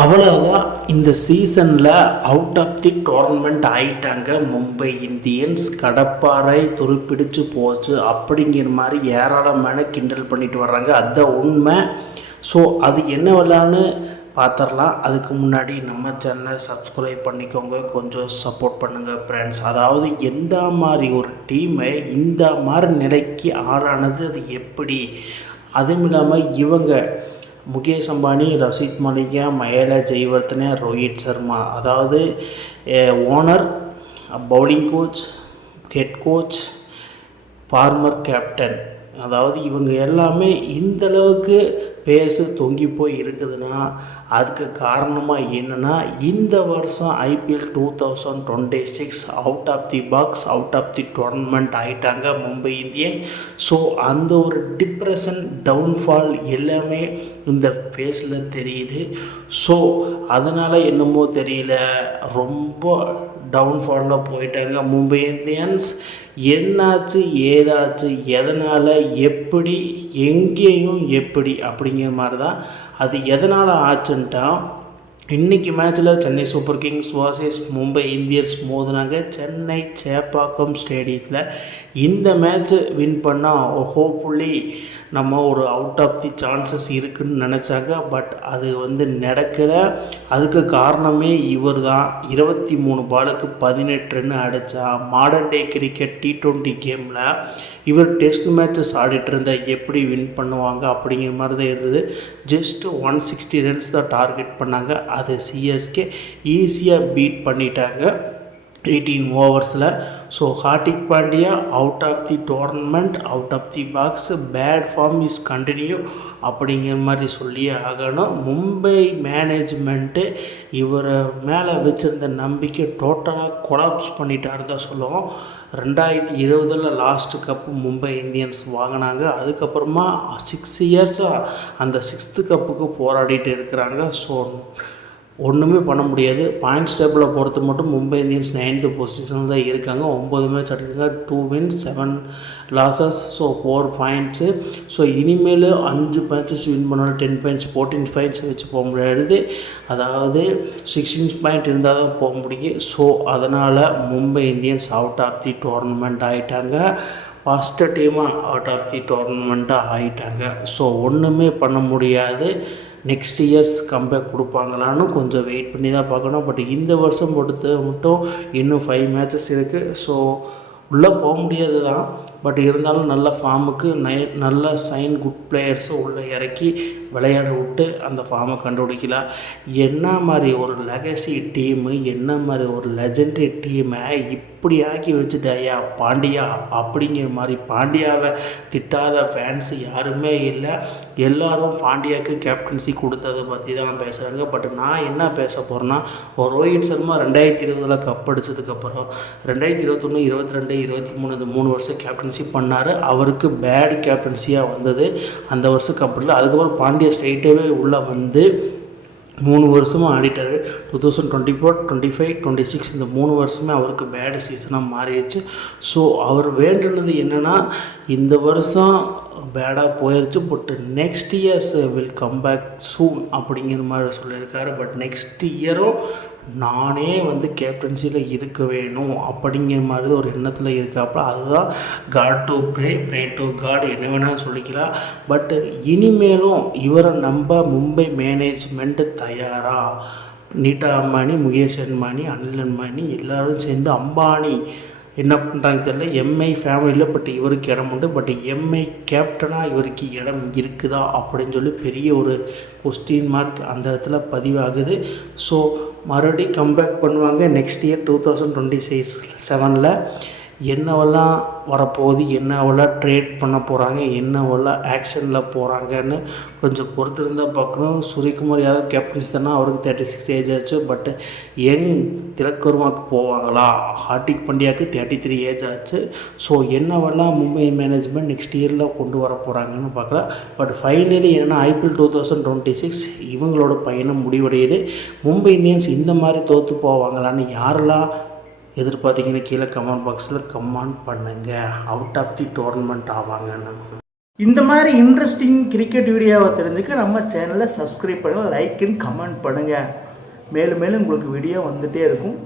அவ்வளோதான். இந்த சீசனில் அவுட் ஆஃப் தி டோர்னமெண்ட் ஆயிட்டாங்க மும்பை இந்தியன்ஸ். கடப்பாறை துருப்பிடிச்சு போச்சு அப்படிங்கிற மாதிரி ஏராளமான கிண்டல் பண்ணிட்டு வர்றாங்க. அதுதான் உண்மை. ஸோ அது என்ன விளான்னு பார்த்துடலாம். அதுக்கு முன்னாடி நம்ம சேனலை சப்ஸ்கிரைப் பண்ணிக்கோங்க, கொஞ்சம் சப்போர்ட் பண்ணுங்கள் ஃப்ரெண்ட்ஸ். அதாவது எந்த மாதிரி ஒரு டீமை இந்த மாதிரி நிலைக்கு ஆளானது அது எப்படி, அதுவும் இல்லாமல் இவங்க முகேஷ் அம்பானி, ரஷித் மலிங்கா, மஹேல ஜெயவர்தனே, ரோஹித் சர்மா, அதாவது owner, bowling coach, head coach, farmer captain, அதாவது இவங்க எல்லாமே இந்தளவுக்கு பேசு தொங்கி போய் இருக்குதுன்னா அதுக்கு காரணமாக என்னென்னா, இந்த வருஷம் IPL 2026 out of the box, out of the tournament ஆகிட்டாங்க மும்பை இந்தியன். ஸோ அந்த ஒரு டிப்ரெஷன், டவுன்ஃபால் எல்லாமே இந்த ஃபேஸில் தெரியுது. ஸோ அதனால் என்னமோ தெரியல, ரொம்ப டவுன்ஃபாலில் போயிட்டாங்க மும்பை இந்தியன்ஸ். என்னாச்சு, ஏதாச்சு, எதனால், எப்படி, எங்கேயும் எப்படி அப்படிங்கிற மாதிரி தான். அது எதனால் ஆச்சுன்ட்டா, இன்றைக்கி மேட்ச்சில் சென்னை சூப்பர் கிங்ஸ் வர்சஸ் மும்பை இந்தியன்ஸ் மோதினாங்க சென்னை சேப்பாக்கம் ஸ்டேடியத்தில். இந்த மேட்ச்சு வின் பண்ணால் ஹோப்ஃபுல்லி நம்ம ஒரு அவுட் ஆஃப் தி சான்சஸ் இருக்குதுன்னு நினச்சாங்க. பட் அது நடக்கலை. அதுக்கு காரணமே இவர் தான். 23 பாலுக்கு 18 ரன் அடித்தா. மாடர்ன் டே கிரிக்கெட் T20 கேமில் இவர் டெஸ்ட் மேட்சஸ் ஆடிட்டு இருந்தால் எப்படி வின் பண்ணுவாங்க அப்படிங்கிற மாதிரி தான் இருந்தது. ஜஸ்ட் 160 ரன்ஸ் தான் டார்கெட் பண்ணாங்க. அது சிஎஸ்கே ஈஸியாக பீட் பண்ணிட்டாங்க 18 ஓவர்ஸில். So Hardik Pandya out of the tournament, out of the box, bad form is continue அப்படிங்கிற மாதிரி சொல்லியே ஆகணும். மும்பை மேனேஜ்மெண்ட்டு இவரை மேலே வச்சுருந்த நம்பிக்கை டோட்டலாக கொலாப்ஸ் பண்ணிட்டாரு தான் சொல்லுவோம். 2020 லாஸ்ட்டு கப்பு மும்பை இந்தியன்ஸ் வாங்கினாங்க. அதுக்கப்புறமா 6 இயர்ஸாக அந்த 6th கப்புக்கு போராடிட்டு இருக்கிறாங்க. ஸோ ஒன்றுமே பண்ண முடியாது. பாயிண்ட்ஸ் டேபிளில் பொறுத்து மட்டும் மும்பை இந்தியன்ஸ் 9th பொசிஷனில் தான் இருக்காங்க. 9 மேட்ச் அடிச்சிருக்காங்க, 2 wins 7 losses, so 4 points. So இனிமேல் 5 மேட்சஸ் வின் பண்ணாலும் 10 பாயிண்ட்ஸ் 14 பாயிண்ட்ஸ் வச்சு போக முடியாது. அதாவது 16 பாயிண்ட் இருந்தால் தான் போக முடியும். ஸோ அதனால் Mumbai Indians out of the tournament ஆகிட்டாங்க. ஃபஸ்ட்டு டீமாக அவுட் ஆஃப் தி டோர்னமெண்ட்டாக ஆகிட்டாங்க. ஸோ ஒன்றுமே பண்ண முடியாது. நெக்ஸ்ட் இயர்ஸ் கம்பேக் கொடுப்பாங்களான்னு கொஞ்சம் வெயிட் பண்ணி தான் பார்க்கணும். பட் இந்த வருஷம் பொறுத்த மட்டும் இன்னும் 5 மேட்சஸ் இருக்குது. ஸோ உள்ளே போக முடியாது தான். பட் இருந்தாலும் நல்ல ஃபார்முக்கு நல்ல சைன் குட் பிளேயர்ஸை உள்ளே இறக்கி விளையாட விட்டு அந்த ஃபார்மை கண்டுபிடிக்கலாம். என்ன மாதிரி ஒரு லெகசி டீமு, என்ன மாதிரி ஒரு லெஜெண்டரி டீமை இப்படி ஆக்கி வச்சுட்டாயா பாண்டியா அப்படிங்கிற மாதிரி. பாண்டியாவை திட்டாத ஃபேன்ஸு யாருமே இல்லை. எல்லோரும் பாண்டியாவுக்கு கேப்டன்சி கொடுத்ததை பற்றி தான் பேசுகிறாங்க. பட் நான் என்ன பேச போகிறேன்னா, ரோஹித் சர்மா 2020 கப் அடித்ததுக்கப்புறம் 2021, 22, 23 இந்த 3 வருஷம் கேப்டன்சி பண்ணார். அவருக்கு பேட் கேப்டன்சியாக வந்தது அந்த வருஷம் கப்பில். அதுக்கப்புறம் பாண்டியா ஸ்ட்ரெயிட்டாகவே உள்ளே வந்து 3 வருஷமாக ஆடிட்டார். 2024, 25, 26 இந்த 3 வருஷமே அவருக்கு பேடு சீசனாக மாறிடுச்சு. ஸோ அவர் வேண்டுனது என்னென்னா, இந்த வருஷம் பேடாக போயிடுச்சு, but next years will come back soon அப்படிங்கிற மாதிரி சொல்லியிருக்காரு. பட் நெக்ஸ்ட் இயரும் நானே கேப்டன்சியில் இருக்க வேணும் அப்படிங்கிற மாதிரி ஒரு எண்ணத்தில் இருக்காப்புல. அதுதான் God to pray to God, என்ன வேணாலும் சொல்லிக்கலாம். பட் இனிமேலும் இவரை நம்ப மும்பை மேனேஜ்மெண்ட்டு தயாரா? நீட்டா அம்பானி, முகேஷ் அம்பானி, அனில் அம்பானி எல்லோரும் சேர்ந்து அம்பானி என்ன பண்ணுறாங்க தெரியல. எம்ஐ ஃபேமிலியில் பட் இவருக்கு இடம் உண்டு. பட் எம்ஐ கேப்டனாக இவருக்கு இடம் இருக்குதா அப்படின்னு சொல்லி பெரிய ஒரு கொஸ்டின் மார்க் அந்த இடத்துல பதிவாகுது. ஸோ மறுபடியும் கம்பேக் பண்ணுவாங்க நெக்ஸ்ட் இயர் 2027. என்னவெல்லாம் வரப்போகுது, என்னவெல்லாம் ட்ரேட் பண்ண போகிறாங்க, என்னவெல்லாம் ஆக்ஷனில் போகிறாங்கன்னு கொஞ்சம் பொறுத்திருந்தால் பார்க்கணும். சூரியகுமார் யாதவ் கேப்டன்சி தானே, அவருக்கு 36 ஏஜ் ஆச்சு. பட் யங் திலக் வர்மாவுக்கு போவாங்களா? ஹார்திக் பாண்டியாவுக்கு 33 ஏஜ் ஆச்சு. ஸோ என்னவெல்லாம் மும்பை மேனேஜ்மெண்ட் நெக்ஸ்ட் இயரில் கொண்டு வர போகிறாங்கன்னு பார்க்கலாம். பட் ஃபைனலி என்னென்னா, ஐபிஎல் 2026 இவங்களோட பயணம் முடிவடையுது. மும்பை இந்தியன்ஸ் இந்த மாதிரி தோற்று போவாங்களான்னு யாரெல்லாம் எதிர்பார்த்தீங்கன்னு கீழே கமெண்ட் பாக்ஸில் கமெண்ட் பண்ணுங்கள். அவுட் ஆஃப் தி டோர்னமெண்ட் ஆவாங்கன்னு. இந்த மாதிரி இன்ட்ரெஸ்டிங் கிரிக்கெட் வீடியோவை தெரிஞ்சுக்க நம்ம சேனலை சப்ஸ்கிரைப் பண்ணுங்கள், லைக் அண்ட் கமெண்ட் பண்ணுங்கள். மேலும் மேலும் உங்களுக்கு வீடியோ வந்துகிட்டே இருக்கும்.